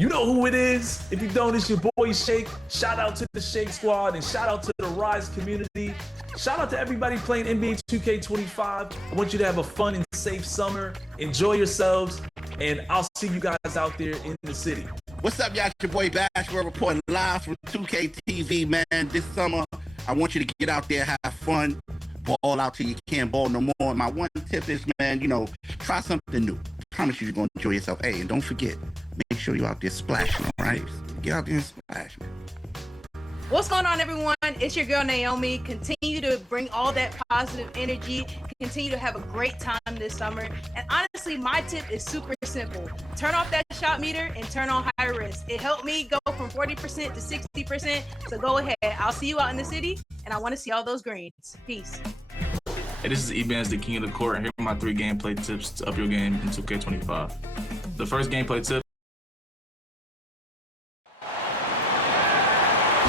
You know who it is. If you don't, it's your boy Shake. Shout out to the Shake Squad and shout out to the Rise community. Shout out to everybody playing NBA 2K25. I want you to have a fun and safe summer. Enjoy yourselves, and I'll see you guys out there in the city. What's up, y'all? It's your boy Bash. We're reporting live from 2K TV, man. This summer, I want you to get out there, have fun, ball out till you can't ball no more. My one tip is, man, try something new. I promise you're going to enjoy yourself. Hey, and don't forget, make sure you're out there splashing, all right? Get out there and splash, man. What's going on, everyone? It's your girl, Naomi. Continue to bring all that positive energy. Continue to have a great time this summer. And honestly, my tip is super simple. Turn off that shot meter and turn on high risk. It helped me go from 40% to 60%. So go ahead. I'll see you out in the city, and I want to see all those greens. Peace. Hey, this is Ebans, the king of the court, and here are my 3 gameplay tips to up your game in 2K25. The first gameplay tip.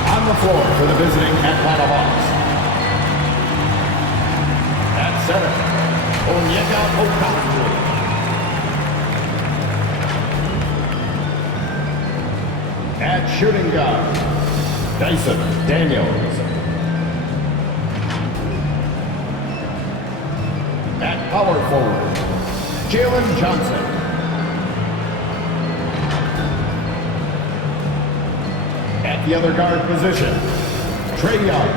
On the floor for the visiting Atlanta Hawks. At center, Onyeka Okongwu. At shooting guard, Dyson Daniels. At power forward, Jalen Johnson. At the other guard position, Trae Young.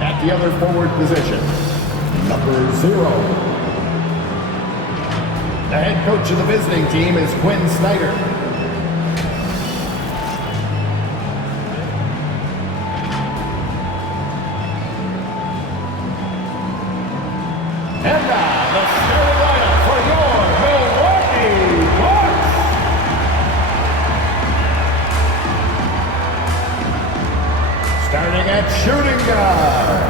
At the other forward position, number 0. The head coach of the visiting team is Quinn Snyder. And now, the starting lineup for your Milwaukee Bucks. Starting at shooting guard,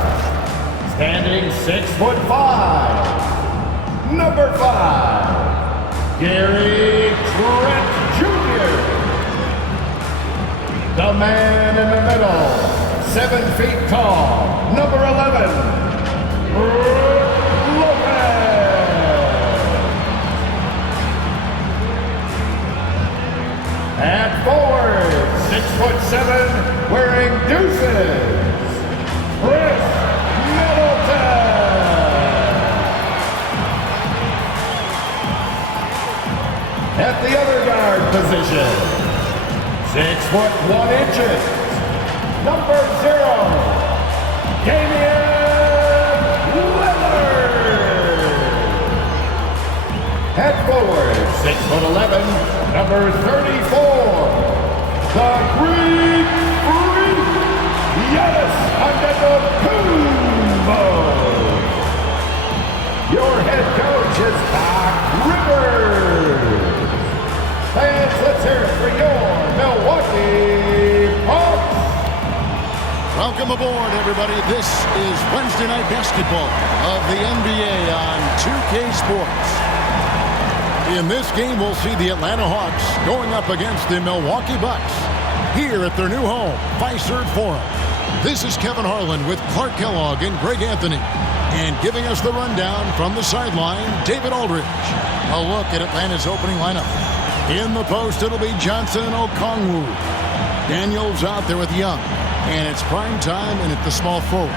standing 6'5", number 5, Gary Trent Jr. The man in the middle, 7 feet tall, number 11, Brook Lopez. At forward, 6'7", wearing deuces, Chris Middleton. At the other guard position, 6'1", number 0, Damian Lillard. At forward, 6'11", number 34, the Greek Freak, Giannis Antetokounmpo. Your head coach is Doc Rivers. Fans, let's hear it for your Milwaukee Bucks. Welcome aboard, everybody. This is Wednesday Night Basketball of the NBA on 2K Sports. In this game, we'll see the Atlanta Hawks going up against the Milwaukee Bucks here at their new home, Fiserv Forum. This is Kevin Harlan with Clark Kellogg and Greg Anthony. And giving us the rundown from the sideline, David Aldridge. A look at Atlanta's opening lineup. In the post, it'll be Johnson and Okongwu. Daniels out there with Young. And it's prime time and at the small forward.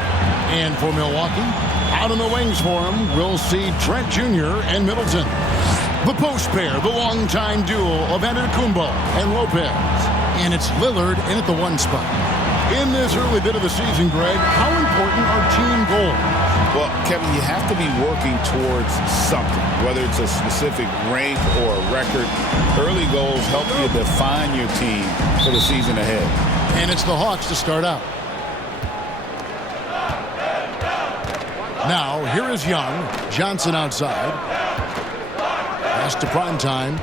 And for Milwaukee, out on the wings for him, we'll see Trent Jr. and Middleton. The post pair, the longtime duo of Antetokounmpo and Lopez. And it's Lillard in at the 1 spot. In this early bit of the season, Greg, how important are team goals? Well, Kevin, you have to be working towards something, whether it's a specific rank or a record. Early goals help you define your team for the season ahead. And it's the Hawks to start out. Now, here is Young. Johnson outside. Pass to prime time.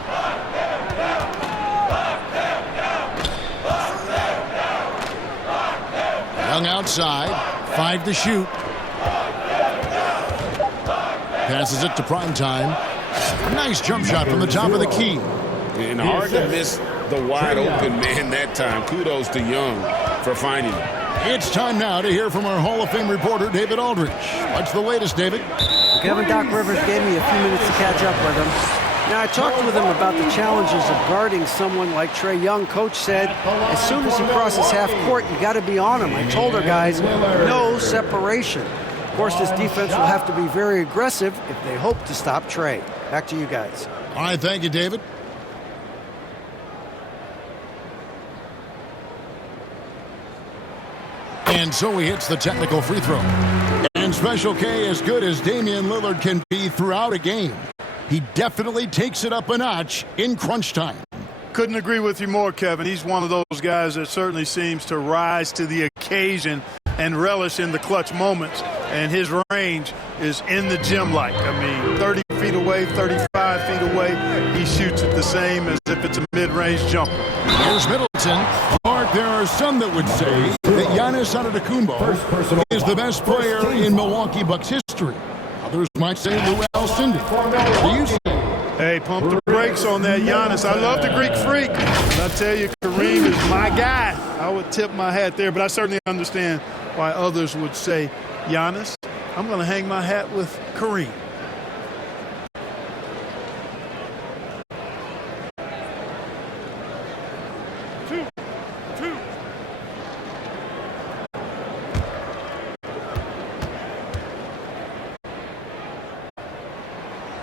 Young outside. 5 to shoot. Passes it to prime time. Nice jump shot from the top of the key. And hard to miss the wide open man that time. Kudos to Young for finding it. It's time now to hear from our Hall of Fame reporter, David Aldridge. What's the latest, David? Kevin, Doc Rivers gave me a few minutes to catch up with him. Now, I talked with him about the challenges of guarding someone like Trae Young. Coach said, as soon as he crosses half court, you got to be on him. I told our guys, no separation. Of course, this defense will have to be very aggressive if they hope to stop Trae. Back to you guys. All right, thank you, David. And so he hits the technical free throw. And Special K, as good as Damian Lillard can be throughout a game, he definitely takes it up a notch in crunch time. Couldn't agree with you more, Kevin. He's one of those guys that certainly seems to rise to the occasion and relish in the clutch moments. And his range is in the gym-like. I mean, 30 feet away, 35 feet away, he shoots it the same as if it's a mid-range jumper. Here's Middleton. Mark, there are some that would say that Giannis Antetokounmpo is the best player in Milwaukee Bucks history. Others might say Lou Alcindor. What do you say? Hey, pump the brakes on that Giannis. I love the Greek freak. And I tell you, Kareem is my guy. I would tip my hat there, but I certainly understand why others would say Giannis. I'm going to hang my hat with Kareem.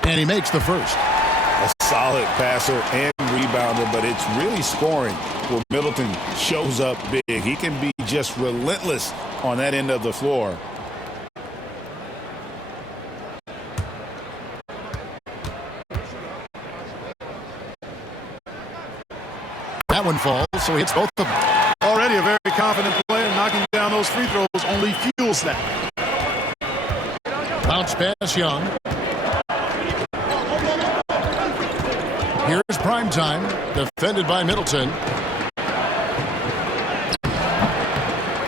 And he makes the first. A solid passer and rebounder, but it's really scoring where Middleton shows up big. He can be just relentless on that end of the floor. That one falls, so he hits both of them. Already a very confident player. Knocking down those free throws only fuels that. Bounce pass, Young. Here's Primetime, defended by Middleton.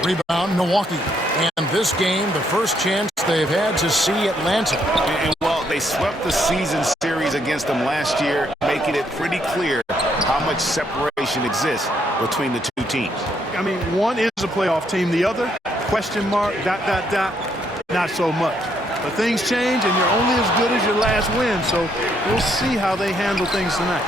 Rebound, Milwaukee. And this game, the first chance they've had to see Atlanta. And well, they swept the season series against them last year, making it pretty clear how much separation exists between the two teams. I mean, one is a playoff team. The other, question mark, ... not so much. But things change, and you're only as good as your last win. So we'll see how they handle things tonight.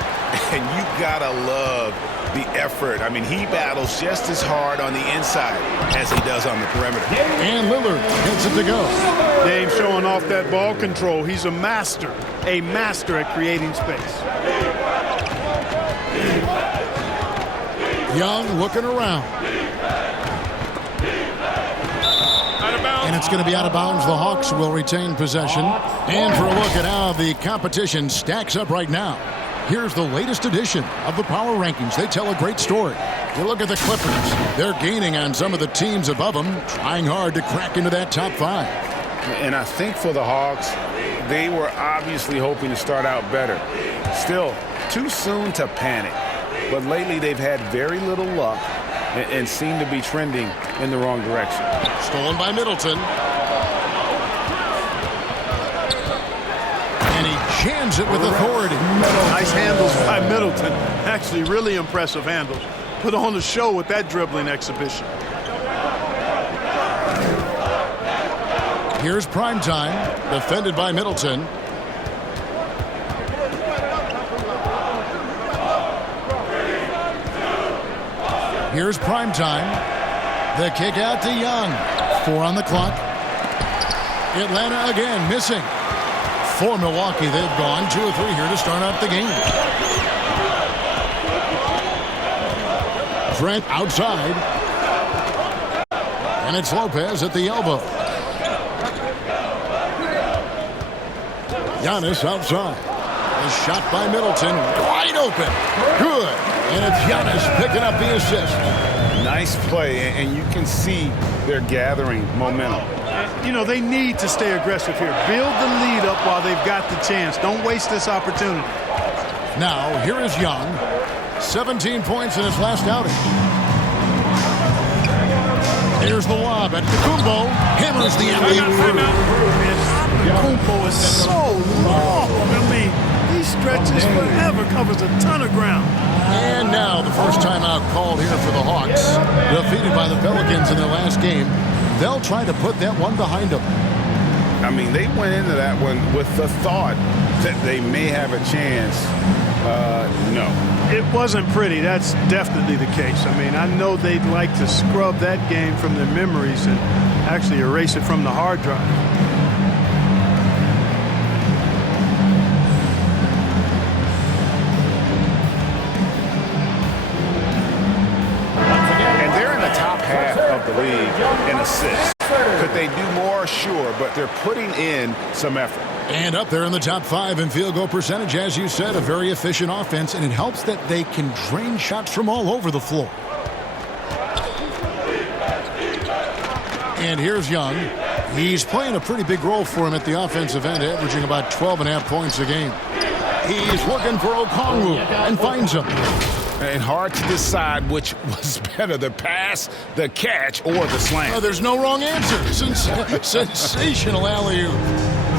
And you gotta love the effort. I mean, he battles just as hard on the inside as he does on the perimeter. And Lillard gets it to go. Dame showing off that ball control. He's a master at creating space. Young looking around. And it's going to be out of bounds. The Hawks will retain possession. And for a look at how the competition stacks up right now, here's the latest edition of the Power Rankings. They tell a great story. You look at the Clippers. They're gaining on some of the teams above them, trying hard to crack into that top 5. And I think for the Hawks, they were obviously hoping to start out better. Still, too soon to panic. But lately they've had very little luck and seem to be trending in the wrong direction. Stolen by Middleton. And he jams it with authority. Nice handles by Middleton. Actually, really impressive handles. Put on the show with that dribbling exhibition. Here's Primetime, defended by Middleton. Here's Primetime. The kick out to Young. 4 on the clock. Atlanta again missing. For Milwaukee, they've gone 2 of 3 here to start out the game. Trent outside. And it's Lopez at the elbow. Giannis outside. A shot by Middleton. Wide open. Good. And it's Giannis picking up the assist. Nice play, and you can see they're gathering momentum. You know, they need to stay aggressive here. Build the lead up while they've got the chance. Don't waste this opportunity. Now, here is Young. 17 points in his last outing. Here's the lob at Kumbo. Hammers the alley-oop. Kumbo is so long. I mean, he stretches forever, covers a ton of ground. And now the first timeout called here for the Hawks. Defeated by the Pelicans in their last game. They'll try to put that one behind them. I mean, they went into that one with the thought that they may have a chance. No. It wasn't pretty. That's definitely the case. I mean, I know they'd like to scrub that game from their memories and actually erase it from the hard drive. And they're in the top half of the league in assists. Could they do more? Sure, but they're putting in some effort. And up there in the top 5 in field goal percentage, as you said, a very efficient offense, and it helps that they can drain shots from all over the floor. And here's Young. He's playing a pretty big role for him at the offensive end, averaging about 12.5 points a game. He's looking for Okongwu and finds him. And hard to decide which was better, the pass, the catch, or the slam. Oh, there's no wrong answer. Sensational alley-oop.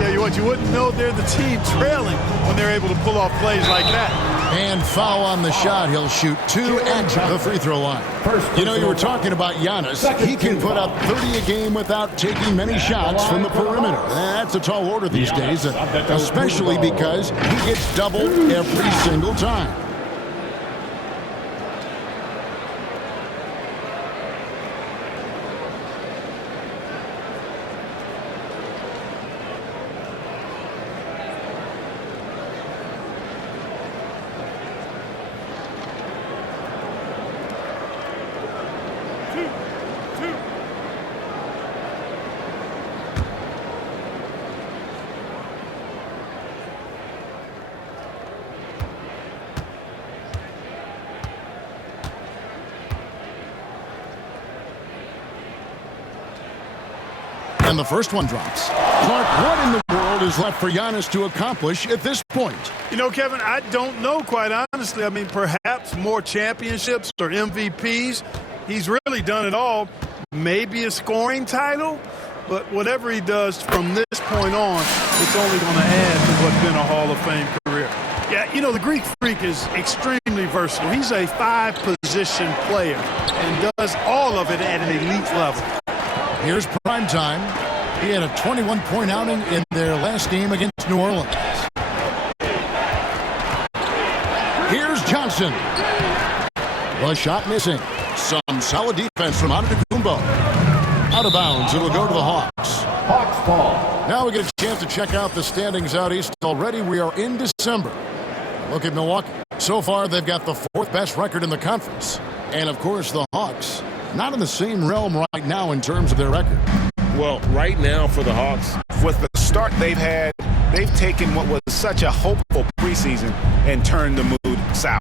Tell you what, you wouldn't know they're the team trailing when they're able to pull off plays like that. And foul on the shot. He'll shoot 2 at the free throw line. You know, you were talking about Giannis. He can put up 30 a game without taking many shots from the perimeter. That's a tall order these days, especially because he gets doubled every single time. And the first one drops. Clark, what in the world is left for Giannis to accomplish at this point? You know, Kevin, I don't know, quite honestly. I mean, perhaps more championships or MVPs. He's really done it all. Maybe a scoring title. But whatever he does from this point on, it's only going to add to what's been a Hall of Fame career. Yeah, you know, the Greek Freak is extremely versatile. He's a 5-position player and does all of it at an elite level. Here's prime time. He had a 21-point outing in their last game against New Orleans. Here's Johnson. The shot missing. Some solid defense from Antetokounmpo. Out of bounds. It'll go to the Hawks. Hawks ball. Now we get a chance to check out the standings out east. Already we are in December. Look at Milwaukee. So far they've got the 4th best record in the conference. And of course the Hawks. Not in the same realm right now in terms of their record. Well, right now for the Hawks, with the start they've had, they've taken what was such a hopeful preseason and turned the mood sour.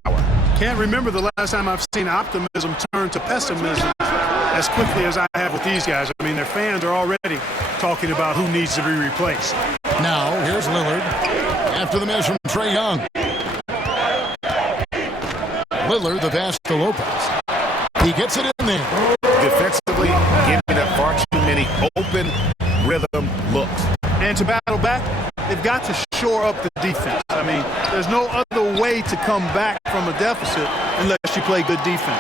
Can't remember the last time I've seen optimism turn to pessimism as quickly as I have with these guys. I mean, their fans are already talking about who needs to be replaced. Now, here's Lillard. After the miss from Trae Young. Lillard, the pass to Lopez. He gets it in there. Defensively, giving up far too many open rhythm looks. And to battle back, they've got to shore up the defense. I mean, there's no other way to come back from a deficit unless you play good defense.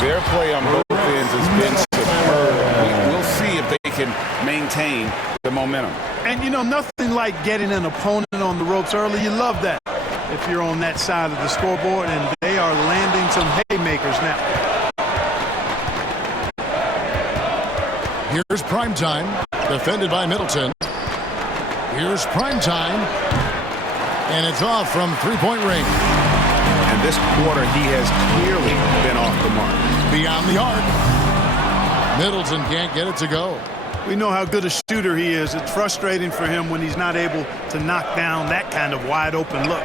Their play on both ends has been superb. We'll see if they can maintain the momentum. And, you know, nothing like getting an opponent on the ropes early. You love that if you're on that side of the scoreboard, and they are landing some haymakers now. Here's Primetime, defended by Middleton. Here's Primetime, and it's off from three-point range. And this quarter, he has clearly been off the mark. Beyond the arc. Middleton can't get it to go. We know how good a shooter he is. It's frustrating for him when he's not able to knock down that kind of wide-open look.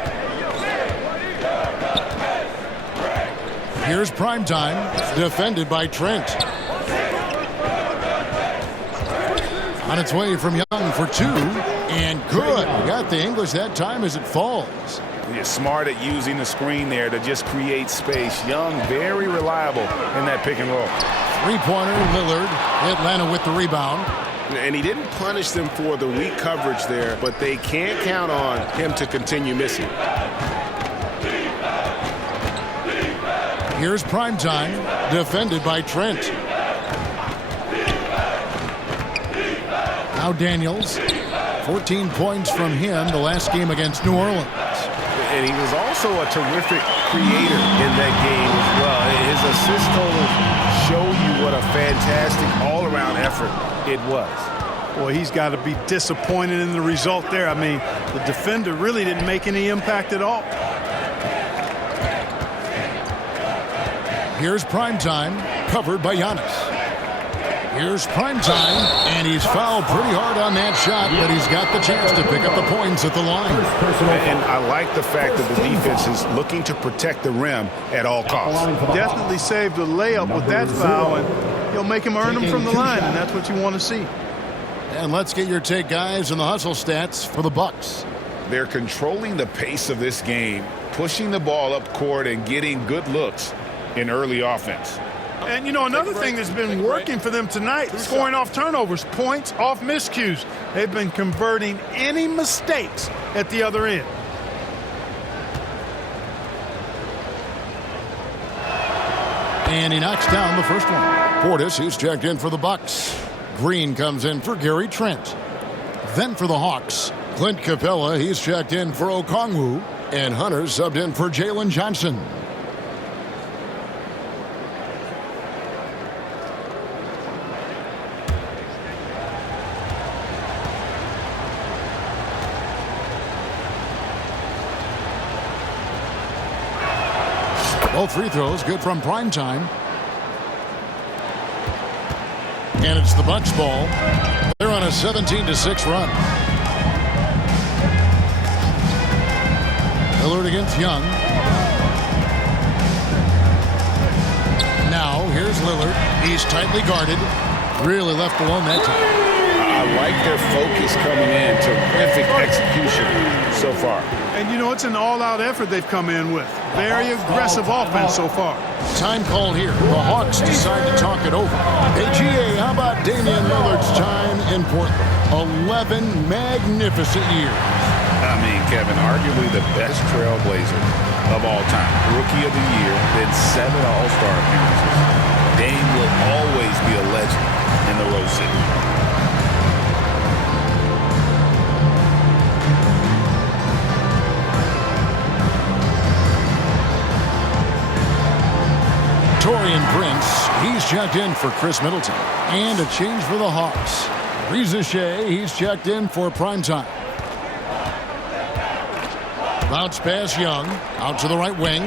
Here's Primetime, defended by Trent. On its way from Young for 2, and good. Got the English that time as it falls. He's smart at using the screen there to just create space. Young, very reliable in that pick and roll. Three-pointer, Lillard. Atlanta with the rebound. And he didn't punish them for the weak coverage there, but they can't count on him to continue missing. Here's Primetime, defended by Trent. Now Daniels, 14 points from him the last game against New Orleans. And he was also a terrific creator in that game as well. His assist totals show you what a fantastic all-around effort it was. Boy, he's got to be disappointed in the result there. I mean, the defender really didn't make any impact at all. Here's Primetime, covered by Giannis. Here's Primetime, and he's fouled pretty hard on that shot, but he's got the chance to pick up the points at the line. And I like the fact that the defense is looking to protect the rim at all costs. Definitely saved the layup with that foul, and he'll make him earn them from the line, and that's what you want to see. And let's get your take, guys, on the hustle stats for the Bucks. They're controlling the pace of this game, pushing the ball up court and getting good looks in early offense. And, you know, another thing that's been working for them tonight, scoring off turnovers, points off miscues. They've been converting any mistakes at the other end. And he knocks down the first one. Portis, he's checked in for the Bucks. Green comes in for Gary Trent. Then for the Hawks, Clint Capella, he's checked in for Okongwu. And Hunter subbed in for Jalen Johnson. Both free throws good from Primetime. And it's the Bucks ball. They're on a 17-6 run. Lillard against Young. Now here's Lillard. He's tightly guarded. Really left alone that time. I like their focus coming in. Terrific execution so far. And, you know, it's an all-out effort they've come in with. Very aggressive offense so far. Time call here. The Hawks decide to talk it over. Hey, GA, how about Damian Lillard's time in Portland? 11 magnificent years. I mean, Kevin, arguably the best trailblazer of all time. Rookie of the year, then 7 All-Star appearances. Dame will always be a legend in the Rose City. Taurean Prince, he's checked in for Chris Middleton. And a change for the Hawks. Reza Shea, he's checked in for Primetime. Bounce pass Young, out to the right wing.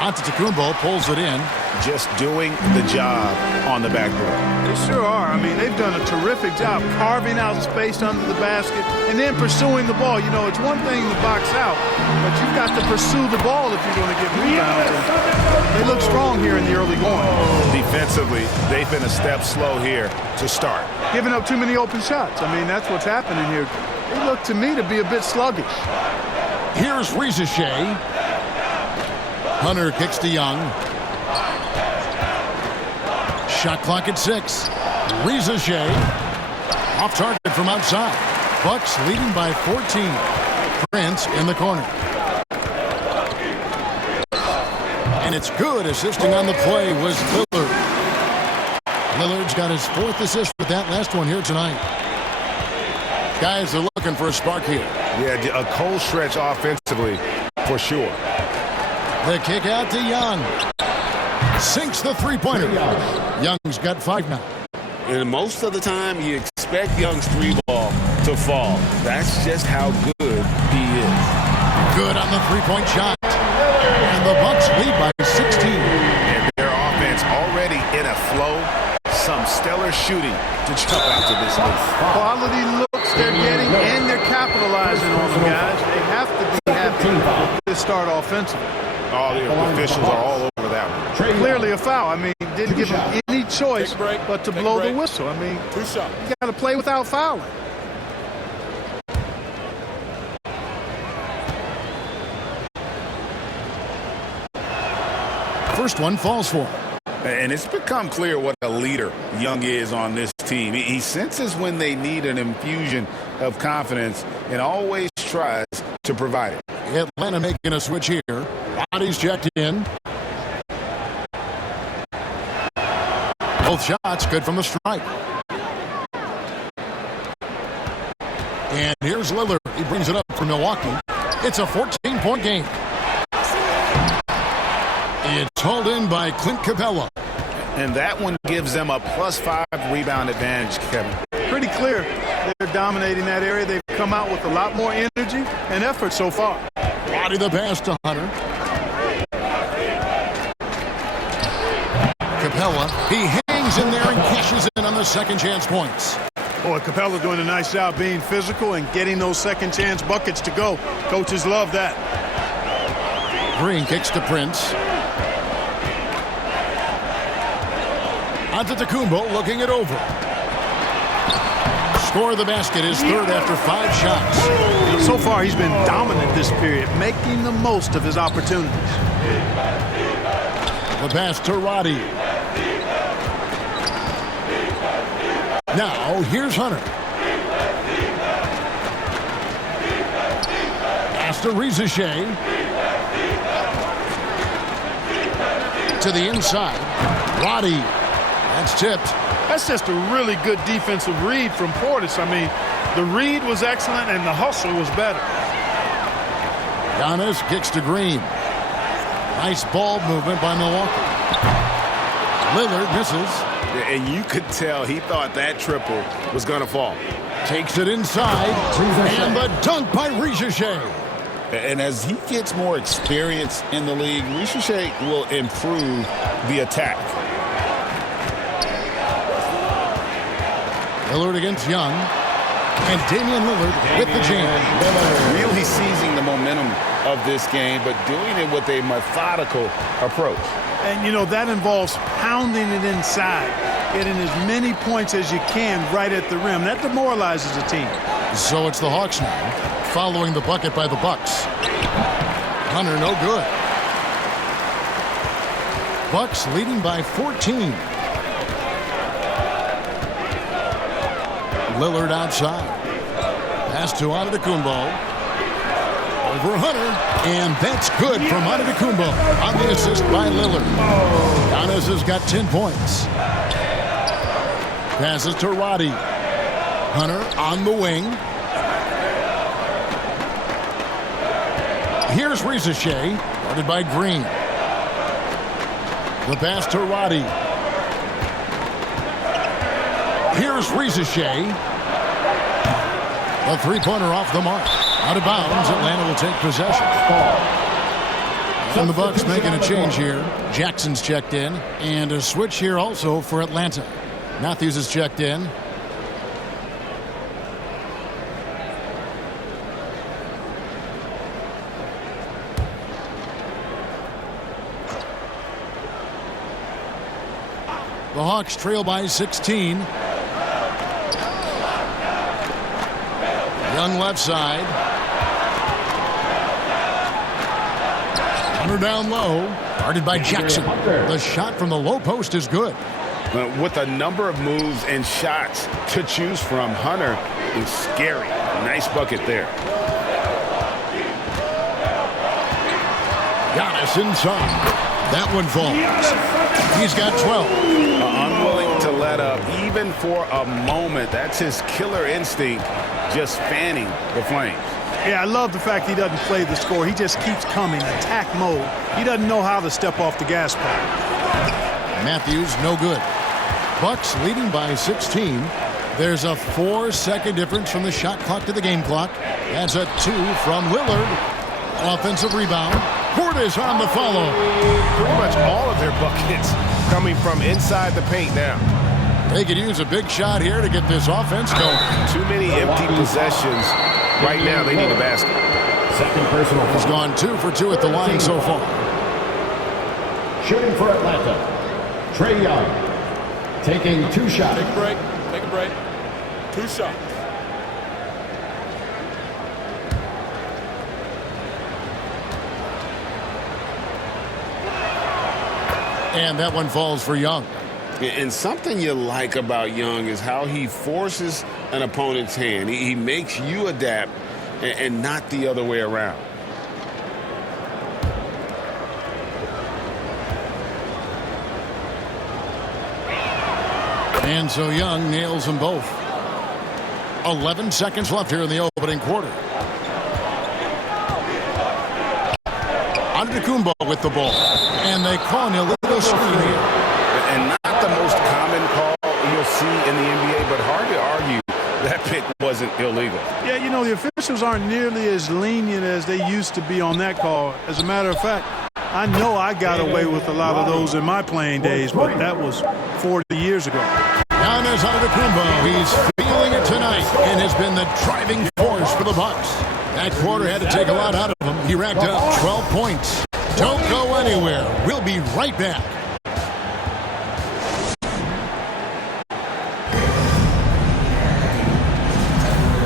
Antetokounmpo pulls it in. Just doing the job on the backboard. They sure are. I mean, they've done a terrific job carving out space under the basket and then pursuing the ball. You know, it's one thing to box out, but you've got to pursue the ball if you're going to get rebounds. They look strong here in the early going. Defensively, they've been a step slow here to start. Giving up too many open shots. I mean, that's what's happening here. They look to me to be a bit sluggish. Here's Reza Shea. Hunter kicks to Young. Shot clock at 6. Reza Shea off target from outside. Bucks leading by 14. Prince in the corner. And it's good. Assisting on the play was Lillard. Lillard's got his 4th assist with that last one here tonight. Guys are looking for a spark here. Yeah, a cold stretch offensively for sure. The kick out to Young. Sinks the three-pointer. Young's got 5 now. And most of the time, you expect Young's 3-ball to fall. That's just how good he is. Good on the 3-point shot. And the Bucks lead by 16. And their offense already in a flow. Some stellar shooting to jump out to this lead. Quality looks they're getting, and they're capitalizing on them, guys. They have to be happy with this start offensively. All the officials are all over that one. Clearly a foul. I mean, didn't give them any choice but to blow the whistle. I mean, you got to play without fouling. First one falls for him. And it's become clear what a leader Young is on this team. He senses when they need an infusion of confidence and always tries to provide it. Atlanta making a switch here. Roddy's checked in. Both shots good from the strike. And here's Lillard. He brings it up for Milwaukee. It's a 14-point game. It's hauled in by Clint Capella. And that one gives them a +5 rebound advantage, Kevin. Pretty clear. They're dominating that area. They've come out with a lot more energy and effort so far. Roddy the pass to Hunter. Capella, he hangs in there and cashes in on the second chance points. Boy, Capella doing a nice job being physical and getting those second chance buckets to go. Coaches love that. Green kicks to Prince. Antetokounmpo looking it over. Score of the basket is third after 5 shots. So far, he's been dominant this period, making the most of his opportunities. The pass to Roddy. Now, here's Hunter. Pass to Rizachet. To the inside. Roddy. That's tipped. That's just a really good defensive read from Portis. I mean, the read was excellent and the hustle was better. Giannis kicks to Green. Nice ball movement by Milwaukee. Lillard misses. And you could tell he thought that triple was going to fall. Takes it inside. And the dunk by Rizachet. And as he gets more experience in the league, Rizachet will improve the attack. Lillard against Young. And Damian Lillard with the jam. Really seizing the momentum of this game, but doing it with a methodical approach. And, you know, that involves pounding it inside, getting as many points as you can right at the rim. That demoralizes a team. So it's the Hawks now, following the bucket by the Bucks. Hunter, no good. Bucks leading by 14. Lillard outside. Pass to Antetokounmpo. Over Hunter. And that's good from Antetokounmpo on the assist by Lillard. Giannis has got 10 points. Passes to Roddy. Hunter on the wing. Here's Rizachet. Guarded by Green. The pass to Roddy. Here's Rizachet. A three-pointer off the mark. Out of bounds, Atlanta will take possession. And the Bucks making a change here. Jackson's checked in. And a switch here also for Atlanta. Matthews is checked in. The Hawks trail by 16. Young left side. Hunter down low. Guarded by Jackson. The shot from the low post is good. With a number of moves and shots to choose from, Hunter is scary. Nice bucket there. Giannis inside. That one falls. He's got 12. Unwilling to let up even for a moment. That's his killer instinct, just fanning the flames. Yeah, I love the fact he doesn't play the score. He just keeps coming, attack mode. He doesn't know how to step off the gas pedal. Matthews, no good. Bucks leading by 16. There's a 4-second difference from the shot clock to the game clock. That's a 2 from Lillard. Offensive rebound. Portis on the follow. Pretty much all of their buckets coming from inside the paint now. They could use a big shot here to get this offense going. Too many empty possessions. Right now, they need a basket. Second personal. He's gone 2 for 2 at the line so far. Shooting for Atlanta, Trae Young. Taking 2 shots. Take a break. Take a break. 2 shots. And that one falls for Young. And something you like about Young is how he forces an opponent's hand. He makes you adapt and not the other way around. And so Young nails them both. 11 seconds left here in the opening quarter. Antetokounmpo with the ball. And they call an illegal screen here. And not the most common call you'll see in the NBA, but hard to argue that pick wasn't illegal. Yeah, you know, the officials aren't nearly as lenient as they used to be on that call. As a matter of fact, I know I got away with a lot of those in my playing days, but that was 40 years ago. Giannis Antetokounmpo, he's feeling it tonight and has been the driving force for the Bucks. That quarter had to take a lot out of him. He racked up 12 points. Don't go anywhere. We'll be right back.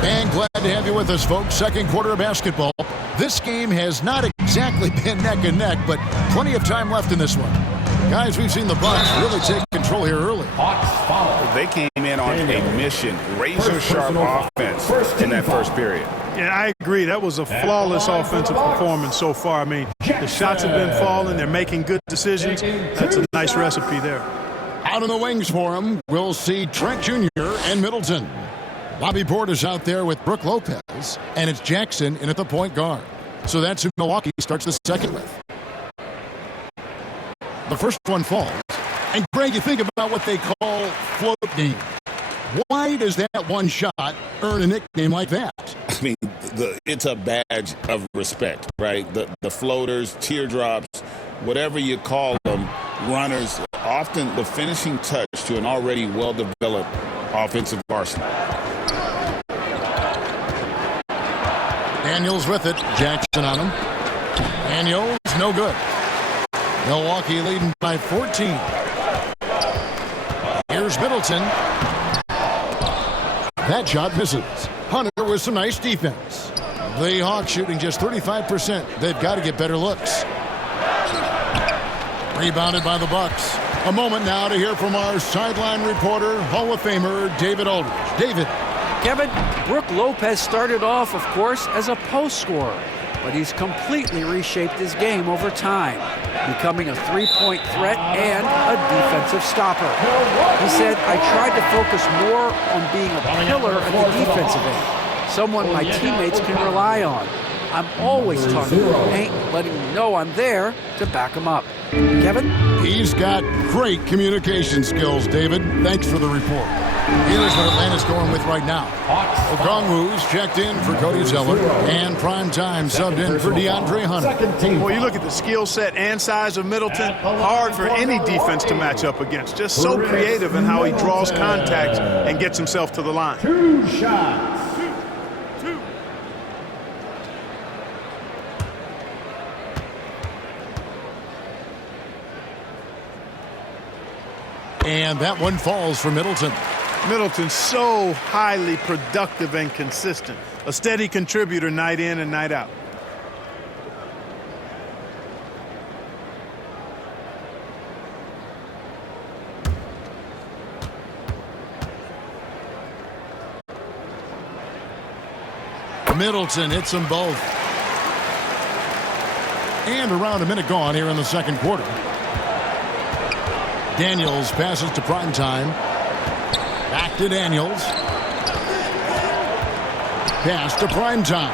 And glad to have you with us, folks. Second quarter of basketball. This game has not exactly been neck and neck, but plenty of time left in this one. Guys, we've seen the Bucks really take control here early. They came in on a mission, razor-sharp offense in that first period. Yeah, I agree. That was a flawless offensive performance so far. I mean, the shots have been falling. They're making good decisions. That's a nice recipe there. Out on the wings for him, we'll see Trent Jr. and Middleton. Bobby Portis out there with Brook Lopez, and it's Jackson in at the point guard. So that's who Milwaukee starts the second with. The first one falls. And Greg, you think about what they call float game. Why does that one shot earn a nickname like that? I mean, it's a badge of respect, right? The floaters, teardrops, whatever you call them, runners, often the finishing touch to an already well-developed offensive arsenal. Daniels with it. Jackson on him. Daniels, no good. Milwaukee leading by 14. Here's Middleton. That shot misses. Hunter with some nice defense. The Hawks shooting just 35%. They've got to get better looks. Rebounded by the Bucks. A moment now to hear from our sideline reporter, Hall of Famer David Aldridge. David. Kevin, Brook Lopez started off, of course, as a post scorer, but he's completely reshaped his game over time, becoming a three-point threat and a defensive stopper. He said, I tried to focus more on being a pillar at the defensive end, someone my teammates can rely on. I'm always talking to the paint, letting them know I'm there to back them up. Kevin? He's got great communication skills, David. Thanks for the report. Here's what Atlanta's going with right now. Okongwu's checked in for Cody Zeller, and Primetime subbed in for DeAndre Hunter. Well, you look at the skill set and size of Middleton, hard for any defense to match up against. Just so creative in how he draws contacts and gets himself to the line. 2 shots. And that one falls for Middleton. Middleton's so highly productive and consistent. A steady contributor night in and night out. Middleton hits them both. And around a minute gone here in the second quarter. Daniels passes to Primetime. Back to Daniels. Pass to Primetime.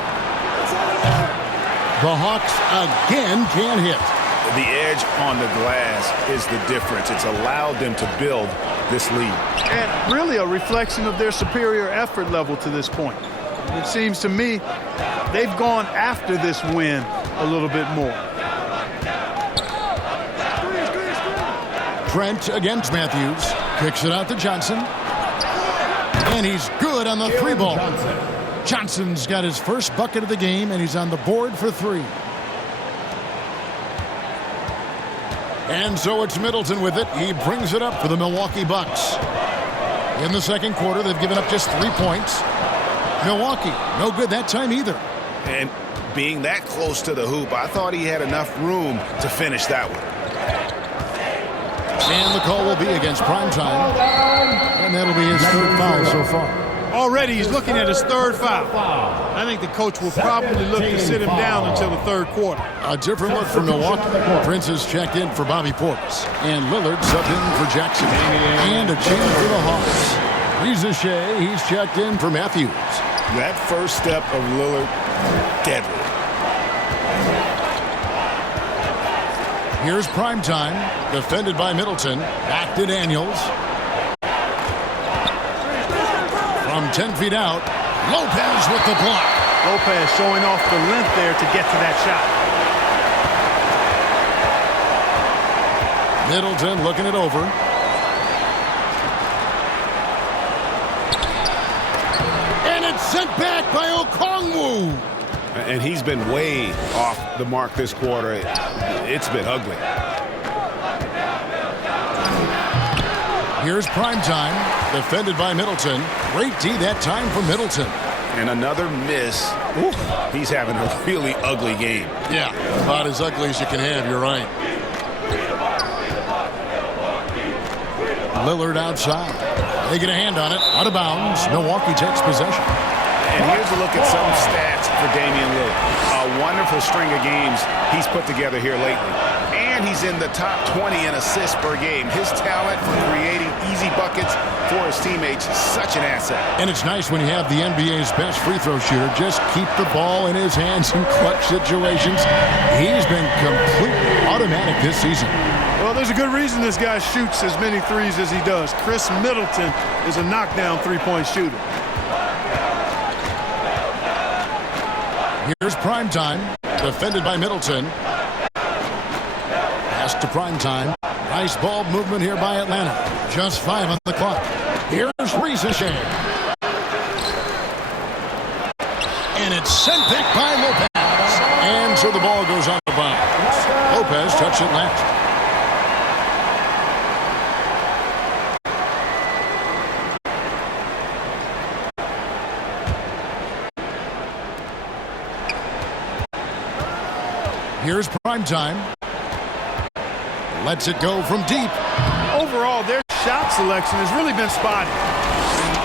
The Hawks again can't hit. The edge on the glass is the difference. It's allowed them to build this lead. And really a reflection of their superior effort level to this point. It seems to me they've gone after this win a little bit more. Trent against Matthews. Kicks it out to Johnson. And he's good on the three ball. Johnson's got his first bucket of the game, and he's on the board for 3. And so it's Middleton with it. He brings it up for the Milwaukee Bucks. In the second quarter, they've given up just 3 points. Milwaukee, no good that time either. And being that close to the hoop, I thought he had enough room to finish that one. And the call will be against Primetime. And that'll be his third foul so far. Already he's looking at his third foul. I think the coach will probably look to sit him down until the third quarter. A different look for Milwaukee. Prince has checked in for Bobby Portis. And Lillard subbed in for Jackson. And a change for the Hawks. Reza Shea, he's checked in for Matthews. That first step of Lillard, deadly. Here's primetime, defended by Middleton. Back to Daniels. From 10 feet out, Lopez with the block. Lopez showing off the length there to get to that shot. Middleton looking it over. And it's sent back by Okongwu. And he's been way off the mark this quarter. It's been ugly. Here's primetime, defended by Middleton. Great D that time for Middleton. And another miss. Ooh, he's having a really ugly game. Yeah, about as ugly as you can have, you're right. Lillard outside. They get a hand on it, out of bounds. Milwaukee takes possession. And here's a look at some stats for Damian Lillard. A wonderful string of games he's put together here lately. And he's in the top 20 in assists per game. His talent for creating easy buckets for his teammates is such an asset. And it's nice when you have the NBA's best free throw shooter just keep the ball in his hands in clutch situations. He's been completely automatic this season. Well, there's a good reason this guy shoots as many threes as he does. Chris Middleton is a knockdown three-point shooter. Here's primetime, defended by Middleton. Pass to primetime. Nice ball movement here by Atlanta. Just 5 on the clock. Here's Reza Shea. And it's sent back by Lopez. And so the ball goes on the bounds. Lopez touched it left. Here's primetime. Lets it go from deep. Overall, their shot selection has really been spotty.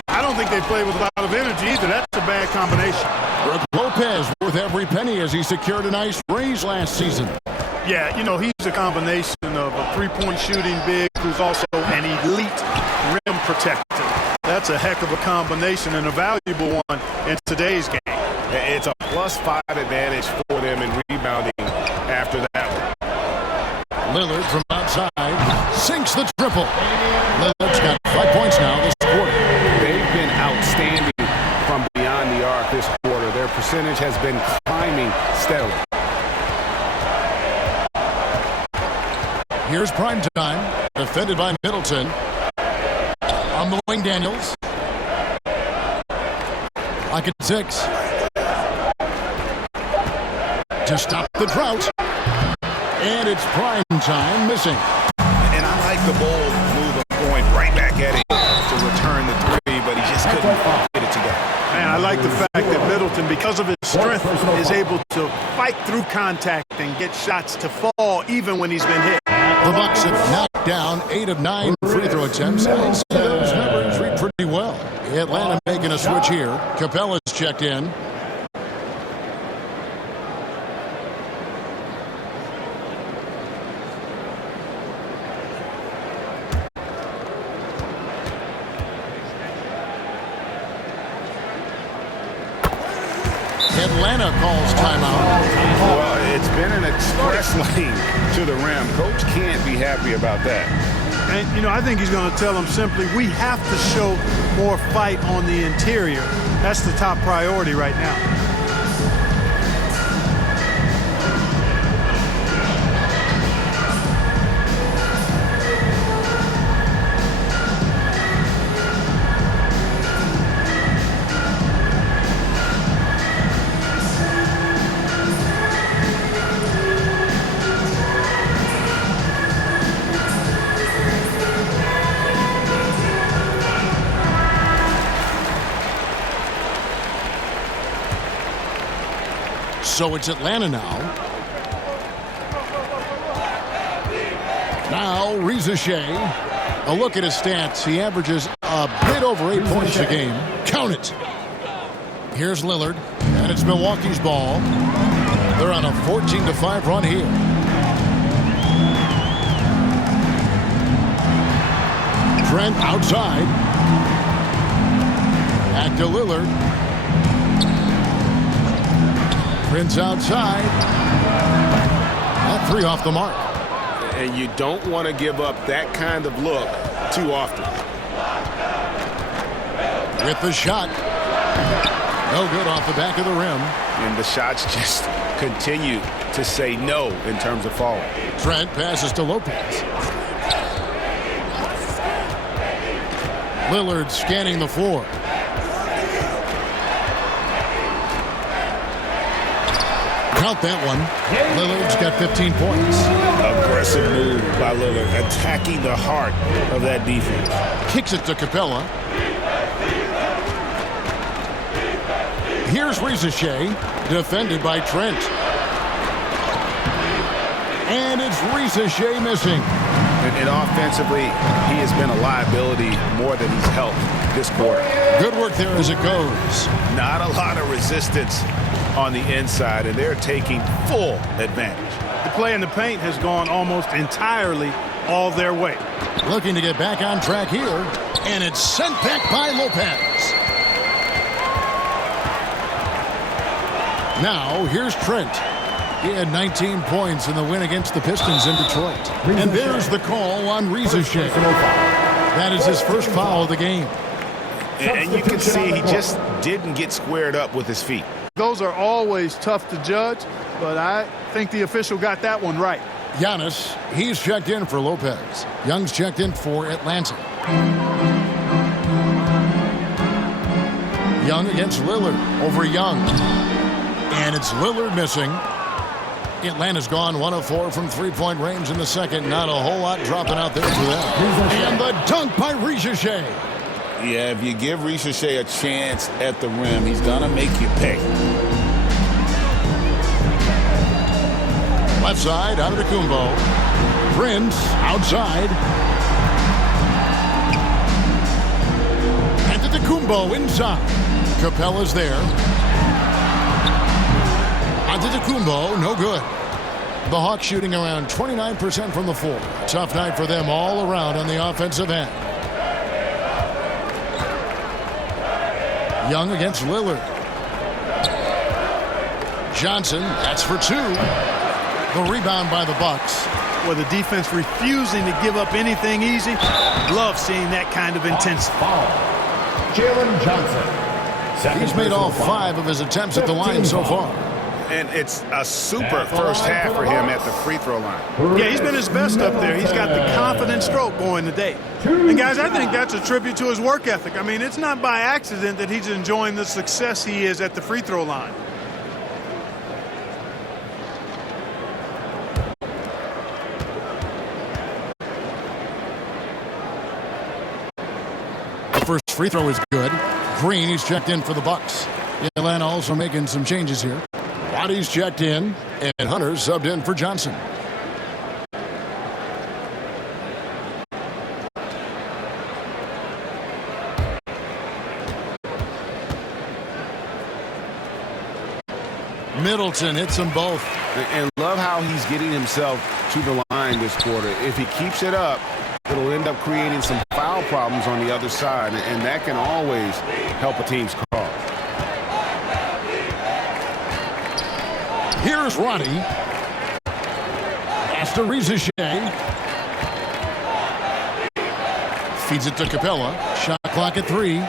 I don't think they play with a lot of energy either. That's a bad combination. Brook Lopez worth every penny as he secured a nice raise last season. Yeah, you know, he's a combination of a three-point shooting big who's also an elite rim protector. That's a heck of a combination and a valuable one in today's game. It's a +5 advantage for them in rebounding after that one. Lillard from outside sinks the triple. Lillard's got 5 points now this quarter. They've been outstanding from beyond the arc this quarter. Their percentage has been climbing steadily. Here's primetime, defended by Middleton. On the wing, Daniels. Like at 6. To stop the drought. And it's prime time missing. And I like the bold move of going right back at it to return the three, but he just couldn't get it together. Man, I like the fact that Middleton, because of his strength, is able to fight through contact and get shots to fall even when he's been hit. The Bucks have knocked down 8 of 9 free throw attempts. And those numbers read pretty well. Atlanta making a switch here. Capella's checked in. Atlanta calls timeout. Well, it's been an express lane to the rim. Coach can't be happy about that. And, you know, I think he's going to tell them simply, we have to show more fight on the interior. That's the top priority right now. So it's Atlanta now. Now Reza Shea. A look at his stats. He averages a bit over 8 points a game. Count it. Here's Lillard, and it's Milwaukee's ball. They're on a 14-5 run here. Trent outside. Back to Lillard. Prince outside. That three off the mark. And you don't want to give up that kind of look too often. With the shot. No good off the back of the rim. And the shots just continue to say no in terms of falling. Trent passes to Lopez. Lillard scanning the floor. Count that one. Lillard's got 15 points. Aggressive move by Lillard, attacking the heart of that defense. Kicks it to Capella. Here's Risacher, defended by Trent. And it's Risacher missing. And offensively, he has been a liability more than he's helped this quarter. Good work there as it goes. Not a lot of resistance on the inside, and they're taking full advantage. The play in the paint has gone almost entirely all their way. Looking to get back on track here, and it's sent back by Lopez. Now, here's Trent. He had 19 points in the win against the Pistons in Detroit. And there's the call on Risacher. That is his first foul of the game. And you can see he just didn't get squared up with his feet. Those are always tough to judge, but I think the official got that one right. Giannis, he's checked in for Lopez. Young's checked in for Atlanta. Young against Lillard over Young. And it's Lillard missing. Atlanta's gone 1 of 4 from three-point range in the second. Not a whole lot dropping out there for them. And the dunk by Risacher. Yeah, if you give Risacher a chance at the rim, he's going to make you pay. Left side, out of the Kumbo. Prince outside. And to the Kumbo inside. Capella's there. Antetokounmpo, no good. The Hawks shooting around 29% from the floor. Tough night for them all around on the offensive end. Young against Lillard. Johnson, that's for 2. The rebound by the Bucks. With the defense refusing to give up anything easy, love seeing that kind of intensity. Jalen Johnson. He's made all 5 of his attempts at the line so far. And it's a super first half for him at the free throw line. Yeah, he's been his best up there. He's got the confident stroke going today. And guys, I think that's a tribute to his work ethic. I mean, it's not by accident that he's enjoying the success he is at the free throw line. The first free throw is good. Green, he's checked in for the Bucks. Atlanta also making some changes here. Waddy's checked in, and Hunter's subbed in for Johnson. Middleton hits them both. And love how he's getting himself to the line this quarter. If he keeps it up, it'll end up creating some foul problems on the other side, and that can always help a team's cause. Here's Roddy. Pass to Risacher. Feeds it to Capella. Shot clock at 3.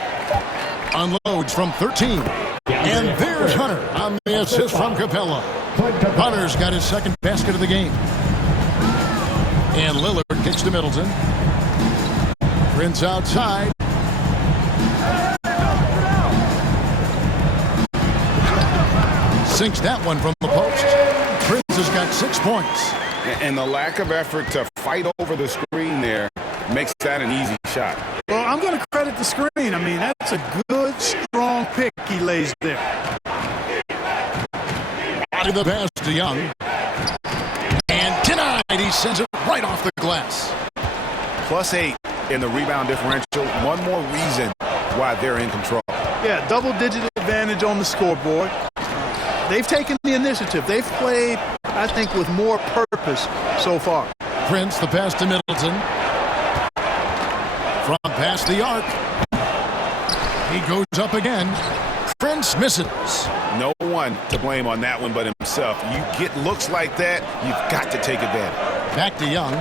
Unloads from 13. And there's Hunter on the assist from Capella. Hunter's got his second basket of the game. And Lillard kicks to Middleton. Prince outside. Sinks that one from the post. Prince has got 6 points. And the lack of effort to fight over the screen there makes that an easy shot. Well, I'm going to credit the screen. I mean, that's a good, strong pick he lays there. Out of the pass to Young. And denied. He sends it right off the glass. +8 in the rebound differential. One more reason why they're in control. Yeah, double-digit advantage on the scoreboard. They've taken the initiative. They've played, I think, with more purpose so far. Prince, the pass to Middleton. From past the arc. He goes up again. Prince misses. No one to blame on that one but himself. You get looks like that, you've got to take advantage. Back to Young.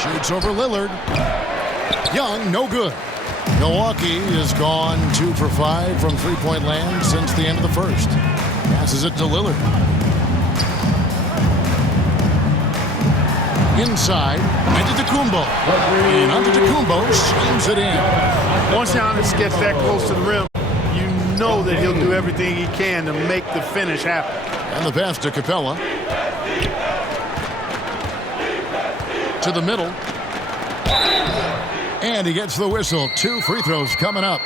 Shoots over Lillard. Young, no good. Milwaukee has gone 2 for 5 from three-point land since the end of the first. Passes it to Lillard. Inside, Antetokounmpo. And Antetokounmpo slams it in. Once Giannis gets that close to the rim, you know that he'll do everything he can to make the finish happen. And the pass to Capella. To the middle. And he gets the whistle. 2 free throws coming up.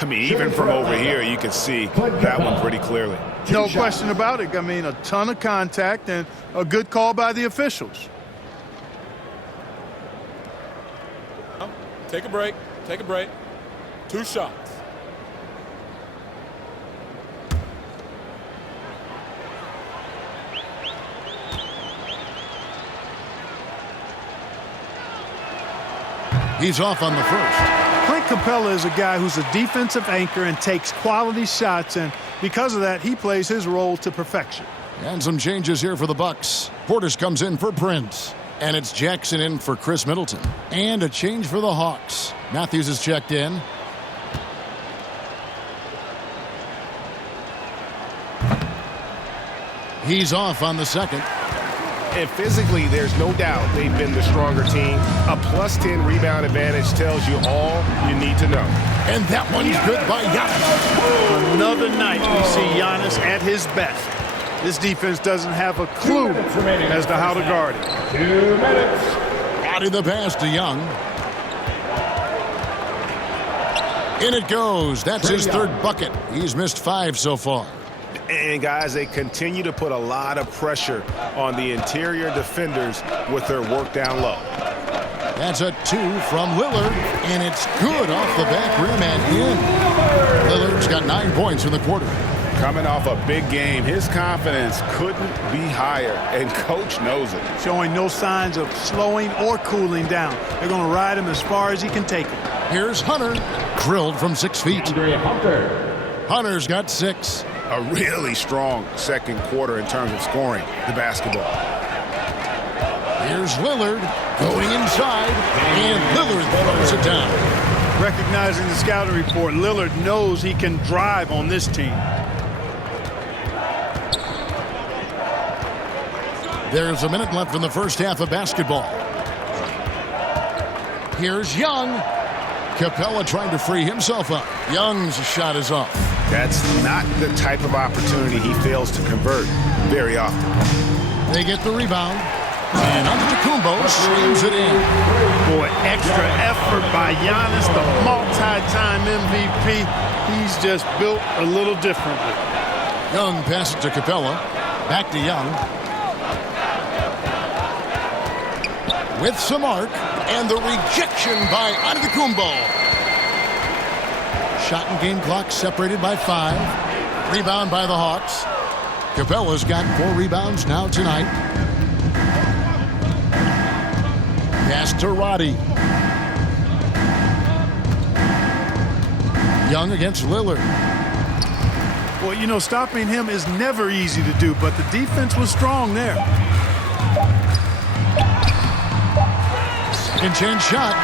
I mean, even from over here, you can see that one pretty clearly. No question about it. I mean, a ton of contact and a good call by the officials. Take a break. Take a break. 2 shots. He's off on the first. Clint Capella is a guy who's a defensive anchor and takes quality shots, and because of that, he plays his role to perfection. And some changes here for the Bucks. Portis comes in for Prince. And it's Jackson in for Chris Middleton. And a change for the Hawks. Matthews is checked in. He's off on the second. And physically, there's no doubt they've been the stronger team. A +10 rebound advantage tells you all you need to know. And that one's good by Giannis. Another night we see Giannis at his best. This defense doesn't have a clue as to how to guard it. 2 minutes. Body the pass to Young. In it goes. That's his third bucket. He's missed 5 so far. And guys, they continue to put a lot of pressure on the interior defenders with their work down low. That's a 2 from Lillard, and it's good off the back rim and in. Lillard's got 9 points in the quarter. Coming off a big game, his confidence couldn't be higher, and coach knows it. Showing no signs of slowing or cooling down. They're going to ride him as far as he can take him. Here's Hunter, drilled from 6 feet. Hunter's got 6. A really strong second quarter in terms of scoring the basketball. Here's Lillard going inside, and Lillard throws it down. Recognizing the scouting report, Lillard knows he can drive on this team. There's a minute left in the first half of basketball. Here's Young. Capella trying to free himself up. Young's shot is off. That's not the type of opportunity he fails to convert very often. They get the rebound. And Antetokounmpo slams it in. Boy, extra effort by Giannis, the multi-time MVP. He's just built a little differently. Young passes to Capella. Back to Young. With some arc. And the rejection by Antetokounmpo. Shot and game clock separated by 5. Rebound by the Hawks. Capella's got 4 rebounds now tonight. Pass to Roddy. Young against Lillard. Well, you know, stopping him is never easy to do, but the defense was strong there. Second chance shot.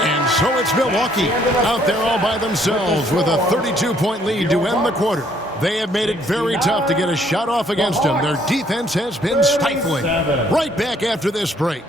And so it's Milwaukee out there all by themselves with a 32-point lead to end the quarter. They have made it very tough to get a shot off against them. Their defense has been stifling. Right back after this break.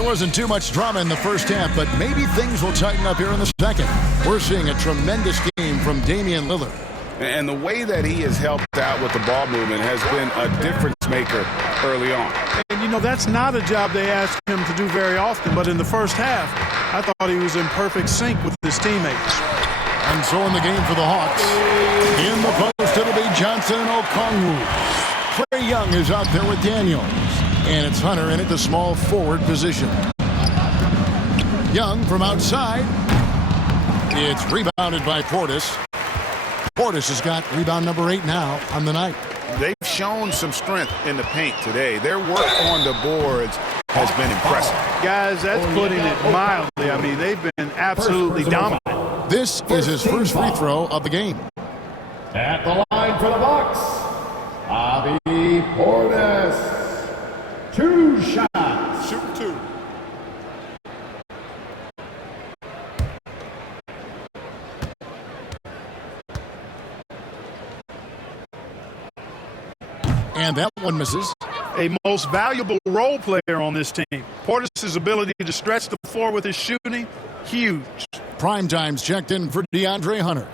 there wasn't too much drama in the first half, but maybe things will tighten up here in the second. We're seeing a tremendous game from Damian Lillard. And the way that he has helped out with the ball movement has been a difference maker early on. And, you know, that's not a job they ask him to do very often, but in the first half, I thought he was in perfect sync with his teammates. And so in the game for the Hawks, in the post, it'll be Johnson and Okongwu. Trae Young is out there with Daniels. And it's Hunter in at the small forward position. Young from outside. It's rebounded by Portis. Portis has got rebound number 8 now on the night. They've shown some strength in the paint today. Their work on the boards has been impressive. Guys, that's putting it mildly. I mean, they've been absolutely dominant. This is his first free throw of the game. At the line for the Bucks, Bobby Portis. 2 shots. Shoot 2. And that one misses. A most valuable role player on this team. Portis' ability to stretch the floor with his shooting, huge. Prime time's checked in for DeAndre Hunter.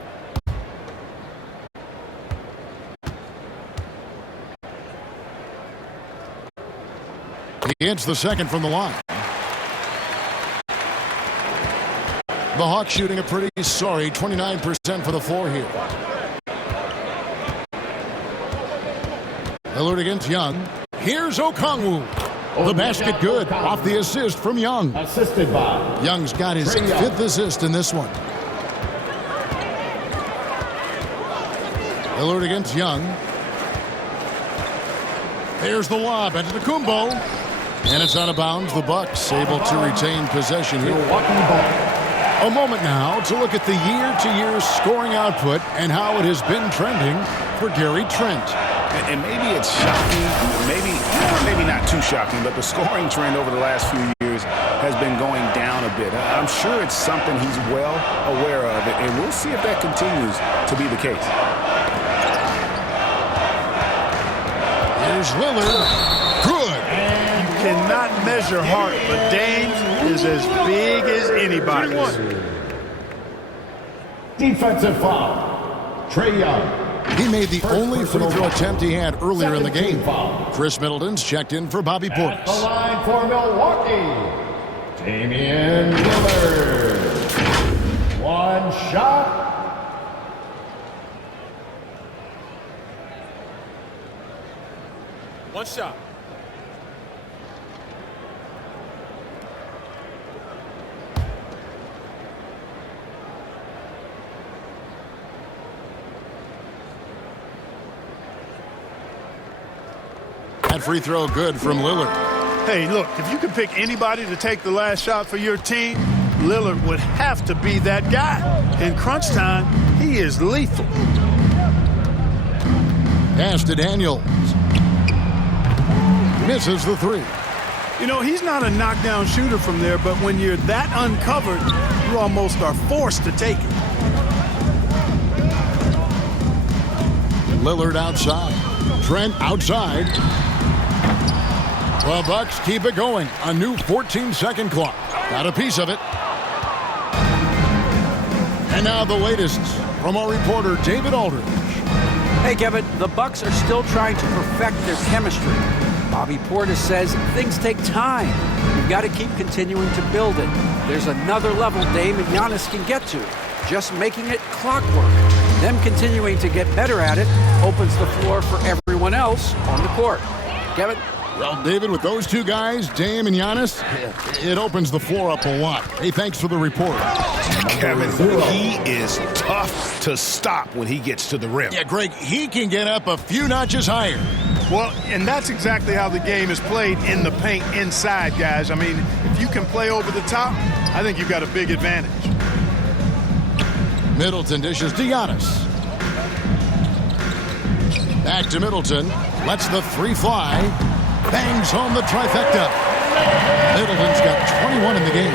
He hits the second from the line. The Hawks shooting a pretty sorry 29% for the floor here. Lillard against Young. Here's Okongwu. The basket good off the assist from Young. Assisted by Young's got his 5th assist in this one. Lillard against Young. There's the lob into Kumbo. And it's out of bounds. The Bucks able to retain possession here. A moment now to look at the year-to-year scoring output and how it has been trending for Gary Trent. And maybe it's shocking, maybe not too shocking, but the scoring trend over the last few years has been going down a bit. I'm sure it's something he's well aware of, and we'll see if that continues to be the case. Here's Lillard. Good. You cannot measure heart, but Dame is as big as anybody. defensive foul. Trae Young. He made the only free throw attempt he had earlier in the game. Chris Middleton's checked in for Bobby Portis. At the line for Milwaukee, Damian Lillard. 1 shot. One shot. That free throw good from Lillard. Hey, look, if you could pick anybody to take the last shot for your team, Lillard would have to be that guy. In crunch time, he is lethal. Pass to Daniels. Misses the 3. You know, he's not a knockdown shooter from there, but when you're that uncovered, you almost are forced to take it. Lillard outside. Trent outside. The Bucks keep it going. A new 14-second clock. Got a piece of it. And now the latest from our reporter, David Aldridge. Hey, Kevin, the Bucks are still trying to perfect their chemistry. Bobby Portis says things take time. You've got to keep continuing to build it. There's another level Dame and Giannis can get to. Just making it clockwork. Them continuing to get better at it opens the floor for everyone else on the court. Kevin? Well, David, with those two guys, Dame and Giannis, it opens the floor up a lot. Hey, thanks for the report. Kevin, he is tough to stop when he gets to the rim. Yeah, Greg, he can get up a few notches higher. Well, and that's exactly how the game is played in the paint inside, guys. I mean, if you can play over the top, I think you've got a big advantage. Middleton dishes to Giannis. Back to Middleton. Lets the 3 fly. Bangs home the trifecta. Middleton's got 21 in the game.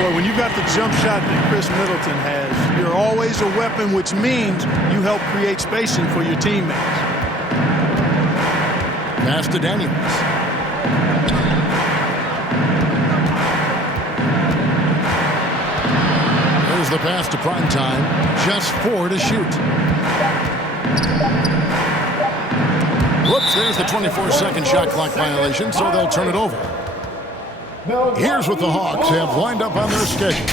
Well, when you've got the jump shot that Chris Middleton has, you're always a weapon, which means you help create spacing for your teammates. Pass to Daniels. Here's the pass to Primetime. Just 4 to shoot. Whoops, there's the 24-second shot clock violation, so they'll turn it over. Here's what the Hawks have lined up on their schedule.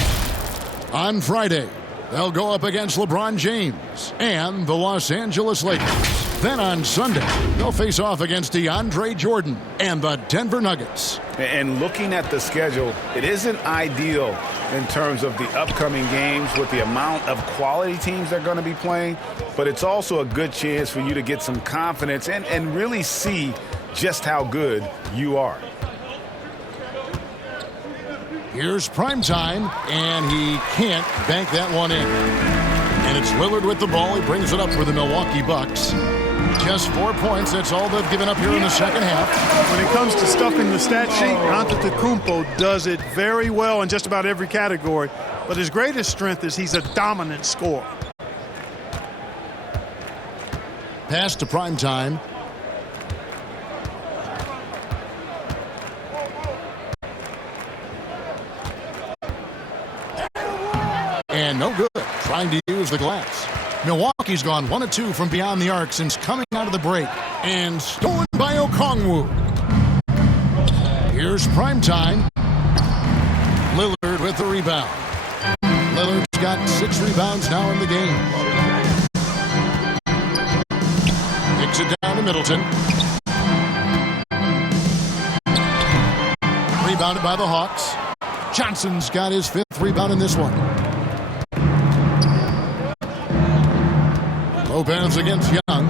On Friday, they'll go up against LeBron James and the Los Angeles Lakers. Then on Sunday, they'll face off against DeAndre Jordan and the Denver Nuggets. And looking at the schedule, it isn't ideal in terms of the upcoming games with the amount of quality teams they're going to be playing, but it's also a good chance for you to get some confidence and really see just how good you are. Here's Primetime, and he can't bank that one in. And it's Lillard with the ball. He brings it up for the Milwaukee Bucks. Just 4 points. That's all they've given up here in the second half. When it comes to stuffing the stat sheet, Antetokounmpo does it very well in just about every category. But his greatest strength is he's a dominant scorer. Pass to Primetime. And no good. Trying to use the glass. Milwaukee's gone 1 of 2 from beyond the arc since coming out of the break. And stolen by Okongwu. Here's Primetime. Lillard with the rebound. Lillard's got 6 rebounds now in the game. Kicks it down to Middleton. Rebounded by the Hawks. Johnson's got his 5th rebound in this one. Lopez against Young.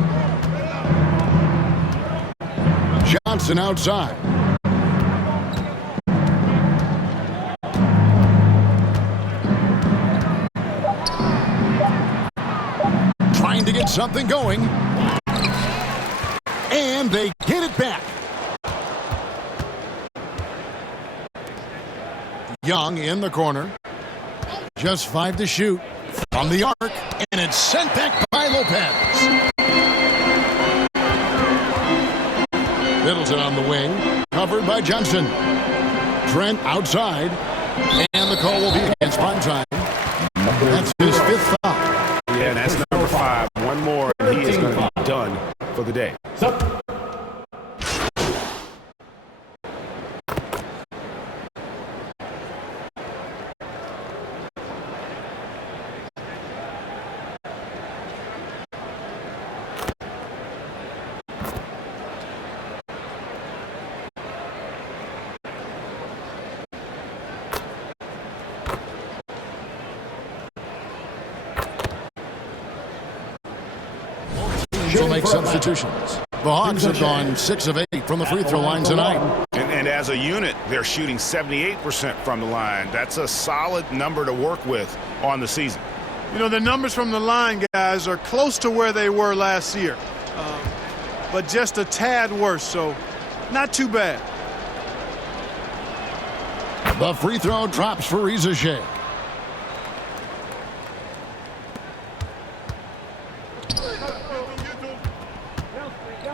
Johnson outside. Trying to get something going. And they get it back. Young in the corner. Just 5 to shoot. From the arc, and it's sent back by Lopez. Middleton on the wing, covered by Johnson. Trent outside, and the call will be against Primetime. That's his 5th foul. Yeah, that's number 5. One more, and he is going to be done for the day. Will make substitutions. The Hawks have gone 6 of 8 from the free throw line tonight. And as a unit, they're shooting 78% from the line. That's a solid number to work with on the season. You know, the numbers from the line, guys, are close to where they were last year. But just a tad worse, so not too bad. The free throw drops for Riza Shea.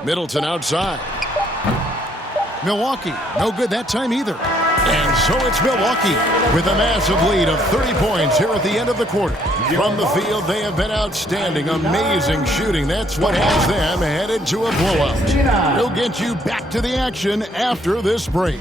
Middleton outside. Milwaukee, no good that time either. And so it's Milwaukee with a massive lead of 30 points here at the end of the quarter. From the field, they have been outstanding. Amazing shooting. That's what has them headed to a blowout. We'll get you back to the action after this break.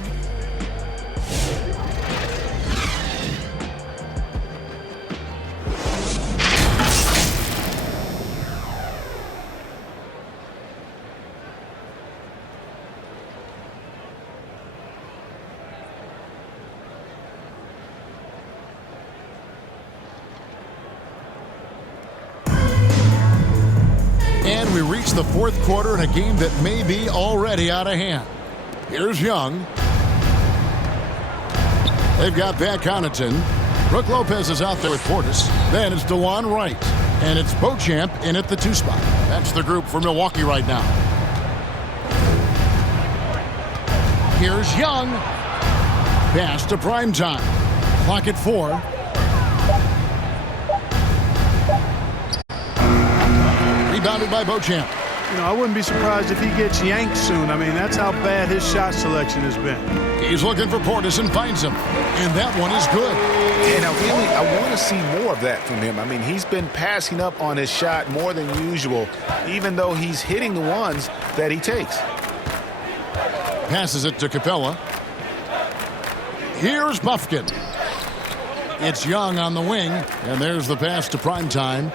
And we reach the 4th quarter in a game that may be already out of hand. Here's Young. They've got Pat Connaughton. Brook Lopez is out there with Portis. Then it's DeLon Wright. And it's Beauchamp in at the 2 spot. That's the group for Milwaukee right now. Here's Young. Pass to Primetime. Clock at 4. Rebounded by Beauchamp. You know, I wouldn't be surprised if he gets yanked soon. I mean, that's how bad his shot selection has been. He's looking for Portis and finds him. And that one is good. And ideally, I want to see more of that from him. I mean, he's been passing up on his shot more than usual, even though he's hitting the ones that he takes. Passes it to Capella. Here's Bufkin. It's Young on the wing, and there's the pass to Primetime.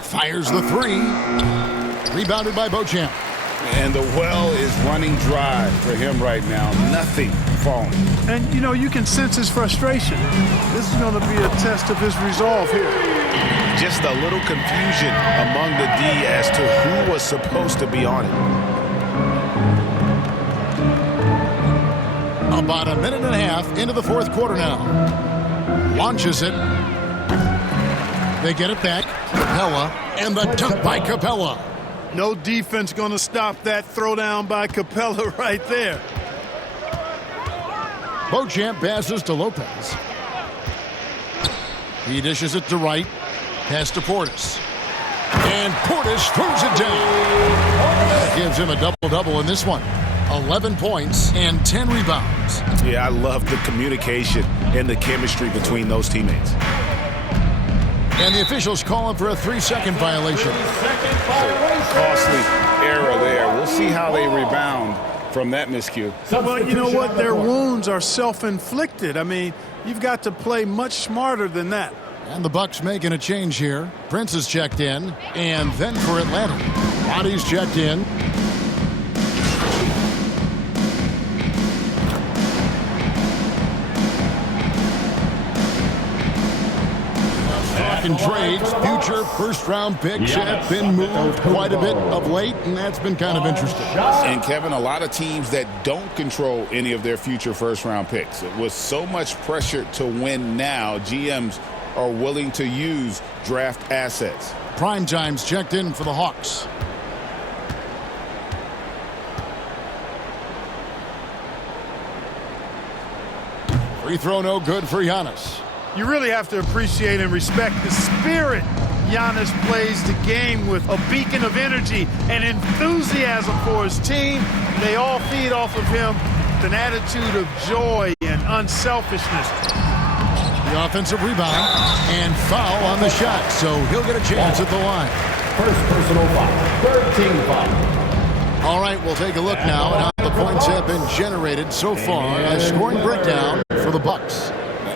Fires the three. Rebounded by Beauchamp. And the well is running dry for him right now. Nothing falling. And, you know, you can sense his frustration. This is going to be a test of his resolve here. Just a little confusion among the D as to who was supposed to be on it. About a minute and a half into the fourth quarter now. Launches it. They get it back. Capella, and the dunk by Capella. No defense going to stop that throwdown by Capella right there. Beauchamp passes to Lopez. He dishes it to Wright. Pass to Portis. And Portis throws it down. That gives him a double-double in this one. 11 points and 10 rebounds. Yeah, I love the communication and the chemistry between those teammates. And the officials calling for a 3-second violation. Costly error there. We'll see how they rebound from that miscue. Well, you know what? Their wounds are self-inflicted. I mean, you've got to play much smarter than that. And the Bucks making a change here. Prince is checked in. And then for Atlanta, Roddy's checked in. Talking trades, future first-round picks have been moved quite a bit of late, and that's been kind of interesting. And, Kevin, a lot of teams that don't control any of their future first-round picks. With so much pressure to win now, GMs are willing to use draft assets. Primetime's checked in for the Hawks. Free throw no good for Giannis. You really have to appreciate and respect the spirit Giannis plays the game with. A beacon of energy and enthusiasm for his team. They all feed off of him with an attitude of joy and unselfishness. The offensive rebound and foul on the shot, so he'll get a chance at the line. First personal foul, 13 foul. All right, we'll take a look now at how the points have been generated so far. A scoring breakdown for the Bucks.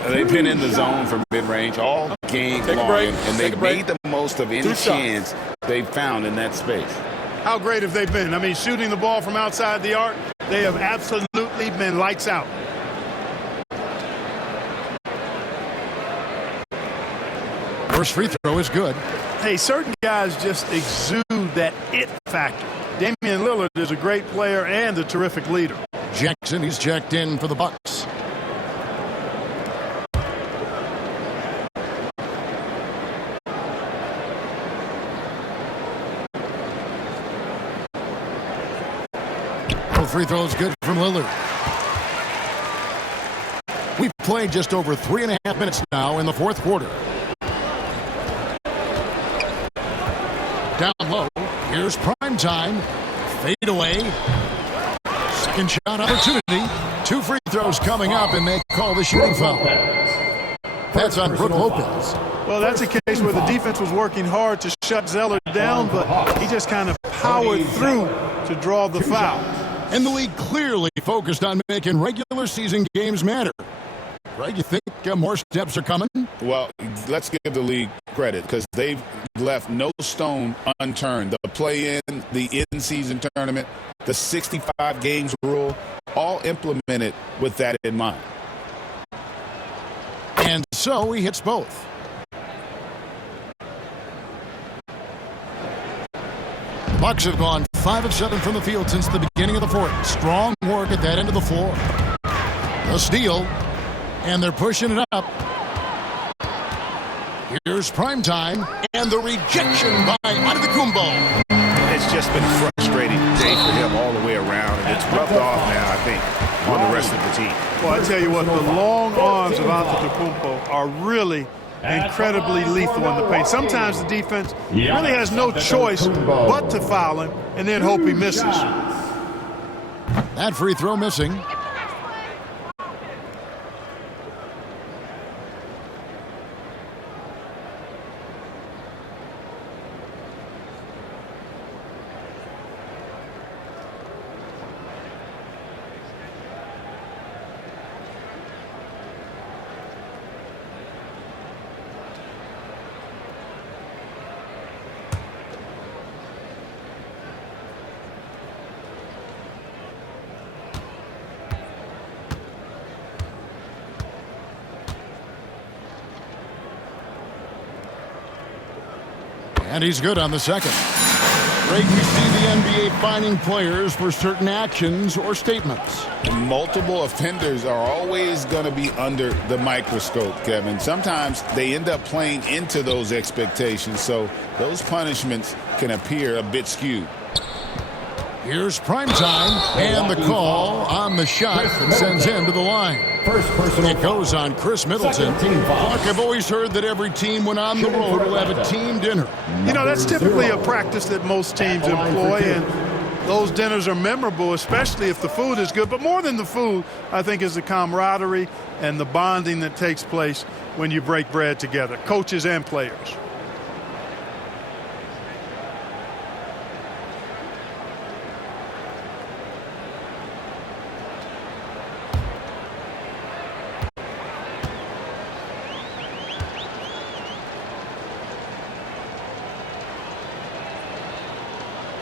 They've been in the zone for mid-range all game long, and they've made the most of any chance they've found in that space. How great have they been? I mean, shooting the ball from outside the arc, they have absolutely been lights out. First free throw is good. Hey, certain guys just exude that it factor. Damian Lillard is a great player and a terrific leader. Jackson, he's checked in for the Bucks. Free throw is good from Lillard. We've played just over 3.5 minutes now in the fourth quarter. Down low, here's Primetime. Fade away. Second shot opportunity. 2 free throws coming up, and they call the shooting foul. That's on Brook Lopez. Well, that's a case where the defense was working hard to shut Zeller down, but he just kind of powered through to draw the foul. And the league clearly focused on making regular season games matter. Right? You think more steps are coming? Well, let's give the league credit because they've left no stone unturned. The play-in, the in-season tournament, the 65 games rule, all implemented with that in mind. And so he hits both. The Bucks have gone 5 of 7 from the field since the beginning of the fourth. Strong work at that end of the floor. The steal, and they're pushing it up. Here's Primetime, and the rejection by Antetokounmpo. It's just been frustrating day for him all the way around, and it's rubbed off now, I think, on the rest of the team. Well, I tell you what, the long arms of Antetokounmpo are really incredibly lethal in the paint. Sometimes the defense really has no choice but to foul him and then hope he misses. That free throw missing. And he's good on the second. Greg, we see the NBA fining players for certain actions or statements. Multiple offenders are always going to be under the microscope, Kevin. Sometimes they end up playing into those expectations, so those punishments can appear a bit skewed. Here's Primetime, and the call on the shot that sends him to the line. First personal. It goes on Chris Middleton. Clark, I've always heard that every team when on the road will have a team dinner. You know, that's typically a practice that most teams employ, and those dinners are memorable, especially if the food is good. But more than the food, I think, is the camaraderie and the bonding that takes place when you break bread together, coaches and players.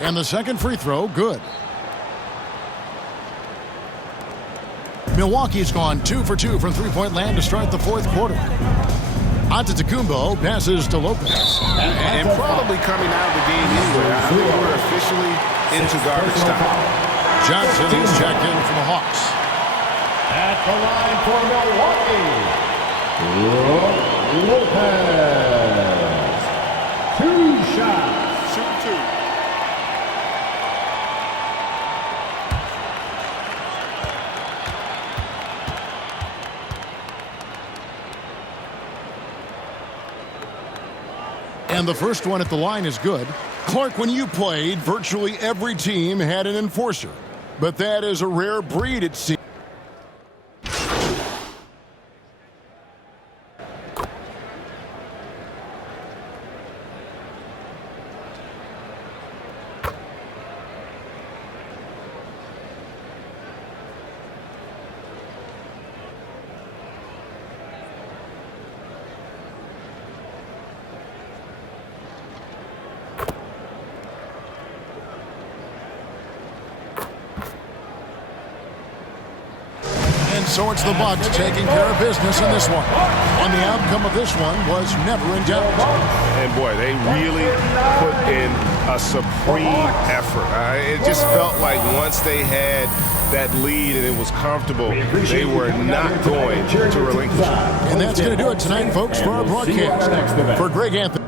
And the second free throw, good. Milwaukee's gone 2 for 2 from three-point land to start the fourth quarter. Antetokounmpo passes to Lopez. And probably coming out of the game anyway. I think we're officially into garbage time. Johnson is checked in for the Hawks. At the line for Milwaukee, Lopez. 2 shots. Shoot 2. And the first one at the line is good. Clark, when you played, virtually every team had an enforcer. But that is a rare breed, it seems. So it's the Bucks taking care of business in this one. And the outcome of this one was never in doubt. And boy, they really put in a supreme effort. It just felt like once they had that lead and it was comfortable, they were not going to relinquish it. And that's going to do it tonight, folks, for our broadcast. For Greg Anthony.